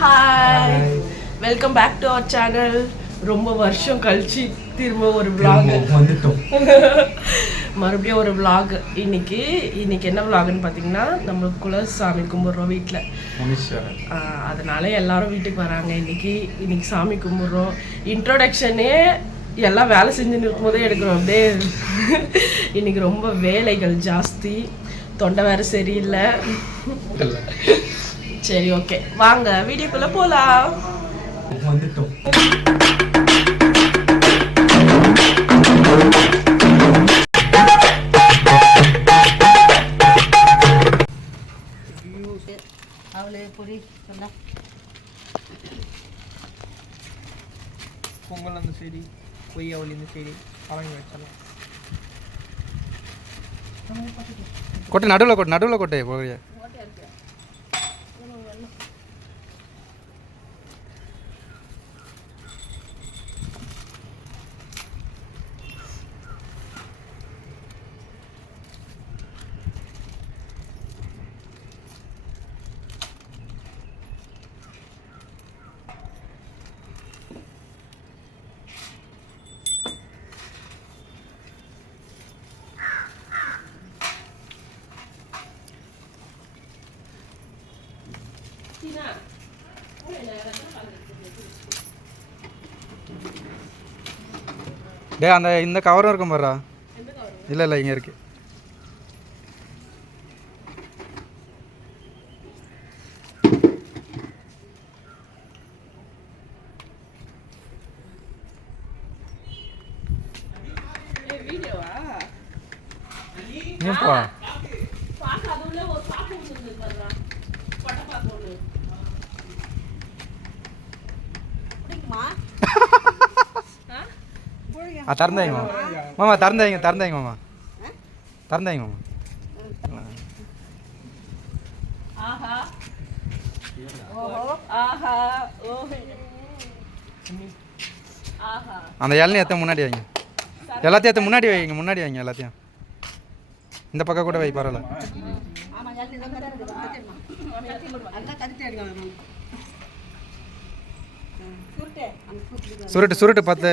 Hi, welcome back to our channel. ரொம்ப வருஷம் கழிச்சு திரும்ப ஒரு vlog வந்துட்டோம். மறுபடியும் ஒரு vlog. இன்னைக்கு என்ன vlogன்னு பார்த்தீங்கன்னா, நம்ம குலசாமி கும்பிட்றோம் வீட்டில். அதனால எல்லாரும் வீட்டுக்கு வராங்க. இன்னைக்கு சாமி கும்பிட்றோம். இன்ட்ரோடக்ஷனே எல்லாம் வேலை செஞ்சுன்னு இருக்கும்போதே எடுக்கிறோம். அப்படியே இன்னைக்கு ரொம்ப வேலைகள் ஜாஸ்தி, தொண்டை வேறு சரியில்லை. சரி, ஓகே, வாங்க வீடியோக்குள்ள போலாம். வந்துட்டோம். பொங்கல் அந்த சைடு, பொய் அவளி இந்த சைடு பழங்கி வச்சிடலாம். கொட்டை நடுவில் கொட்டை போய் டே அந்த இந்த கவரும் இருக்கும் பாரா. இல்லை இங்கே இருக்கு. ஏப்பா திறந்தாங்க மாமா திறந்தாங்க மாமா. அந்த இளநீ எத்த முன்னாடி வைங்க. எல்லாத்தையும் எத்த முன்னாடி வைங்க. எல்லாத்தையும் இந்த பக்கம் கூட வை, பரவாயில்ல. சுருட்டு 10.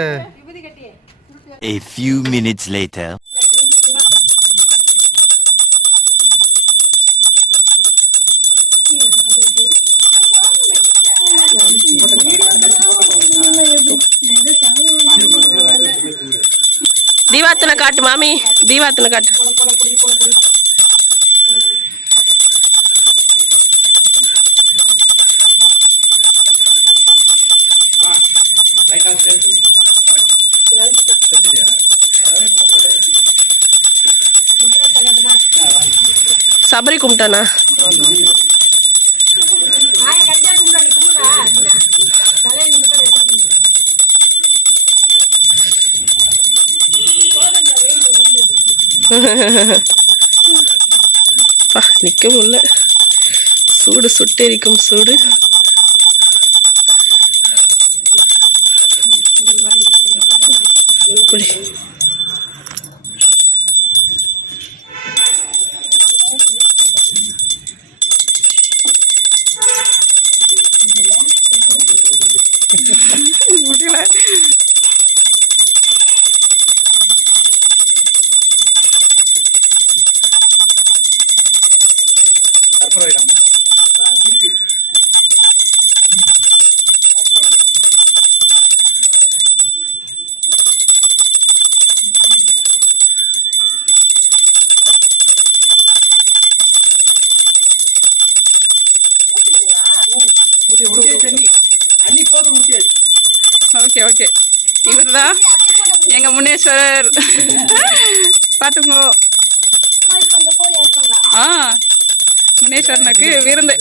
A few minutes later. தீவாத்தனை காட்டு மாமி, தீவாத்தனை காட்டு. சபரி கும்பிட்டானா? நிக்க முடியல, சூடு சுட்டெரிக்கும் சூடு. இப்படி ஓகே. இவர் தான் எங்க முனேஸ்வரர். பாத்துங்க, முனேஸ்வரனுக்கு விருந்து.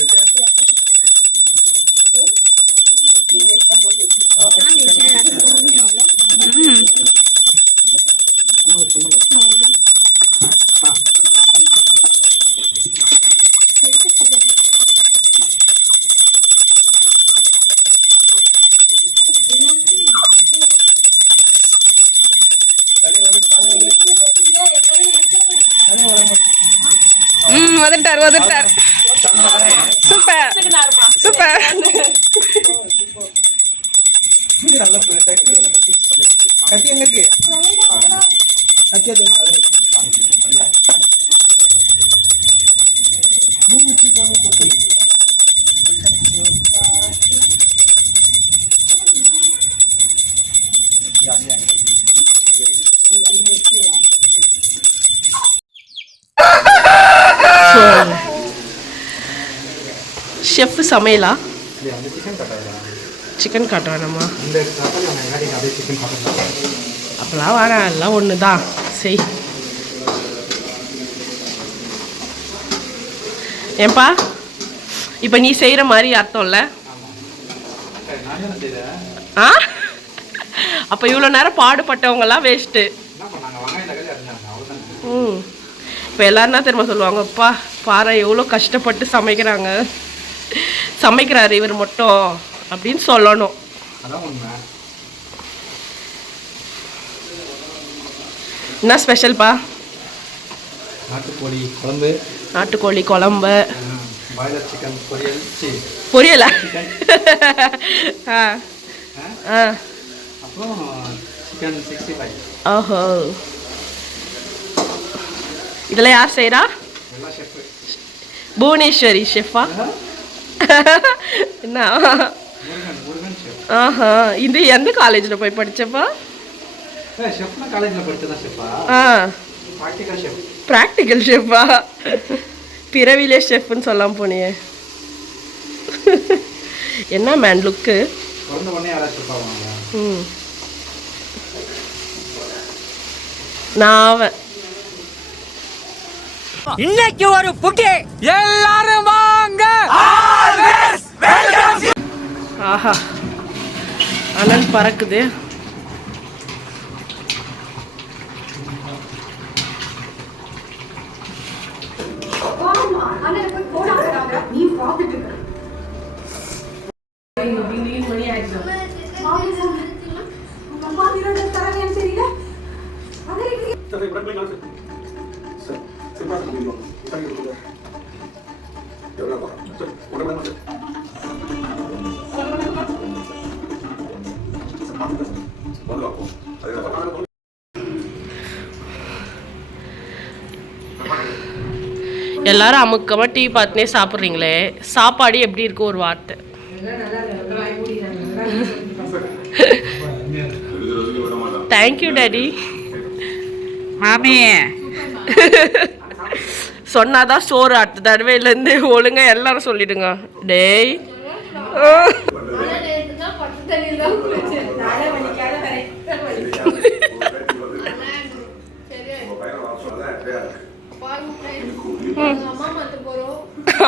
வந்துட்டார். சூப்பர். நல்ல கத்தி எங்க இருக்கு கத்தி அது ஷெஃப் சமையலா அந்த சிக்கன் கட்டாயிரம் சிக்கன் காட்டுறானம்மா இந்த தக்காளி வெங்காயம் அப்படியே சிக்கன் சாப்பிடலாம். அப்போலாம் வேணாம் எல்லாம் ஒன்று தான் செய் ஏன்பா இப்போ நீ செய்கிற மாதிரி அர்த்தம் இல்லை நான் என்ன செய்கிறேன் ஆ அப்போ இவ்வளோ நேரம் பாடுபட்டவங்கலாம் வேஸ்ட்டு என்ன பண்ணாங்க வெங்காயம் தக்காளி அரிஞ்சாங்க அவ்வளோதான். ம் இப்போ எல்லாரும் என்ன தெரியுமா சொல்லுவாங்கப்பா பாரு எவ்வளோ கஷ்டப்பட்டு சமைக்கிறாங்க சமைக்கிறாரு இவர் மட்டும் அப்படின்னு சொல்லணும். அதான் உண்மை. என்ன ஸ்பெஷல்ப்பா? நாட்டுக்கோழி குழம்பு, நாட்டுக்கோழி குழம்பு, பாய்லர் சிக்கன் பொரியல், பொரியலா? ஆ ஆ அப்புறம் சிக்கன் 65. ஓஹோ இதெல்லாம் யார் செய்கிறா? எல்லா ஷெஃப் புவனேஸ்வரி ஷெஃபா? என்ன முருகன் ஷெஃப். ஆஹா இது எந்த காலேஜில் போய் படித்தப்பா? ஷெஃப்னா காலேஜில் படித்ததான் ஷெஃப்பா? ஆ ப்ராக்டிக்கல் ஷெஃப். ப்ராக்டிக்கல் ஷெஃபா? பிறவிலே ஷெஃப்னு சொல்லாமல் போனியே. என்ன மேன் லுக்கு? பிறந்த உடனே யாராவது ஷெஃப் ஆவாங்க? ம் நான் இன்னைக்கு ஒரு புட்டி எல்லாரும் வாங்க. ஆஹா அனல் பறக்குது. எல்லாரும் அமுக்கமாக டிவி பார்த்துனே சாப்பிட்றீங்களே, சாப்பாடு எப்படி இருக்கு ஒரு வார்த்தை? Thank you daddy. மாமி சொன்னாதான் சோறு அடுத்த தடவையிலேருந்து ஒழுங்கா எல்லாரும் சொல்லிடுங்க. டேய்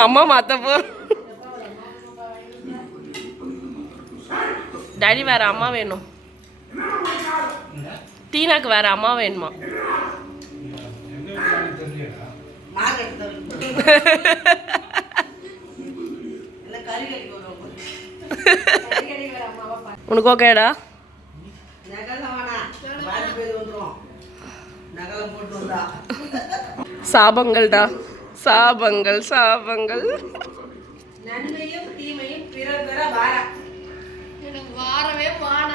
அம்மா மாத்த போ. டாடி வேற அம்மா வேணும், டீனாக்கு வேற அம்மா வேணுமா? உனக்கு ஓகேடா? சாபங்கள்டா, சாபங்கள் சாபங்கள். நன்மையும் தீமையும் பிறர் பெற வாரா. எனக்கு வாரவே வானா.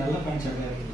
நல்ல பாயிண்ட்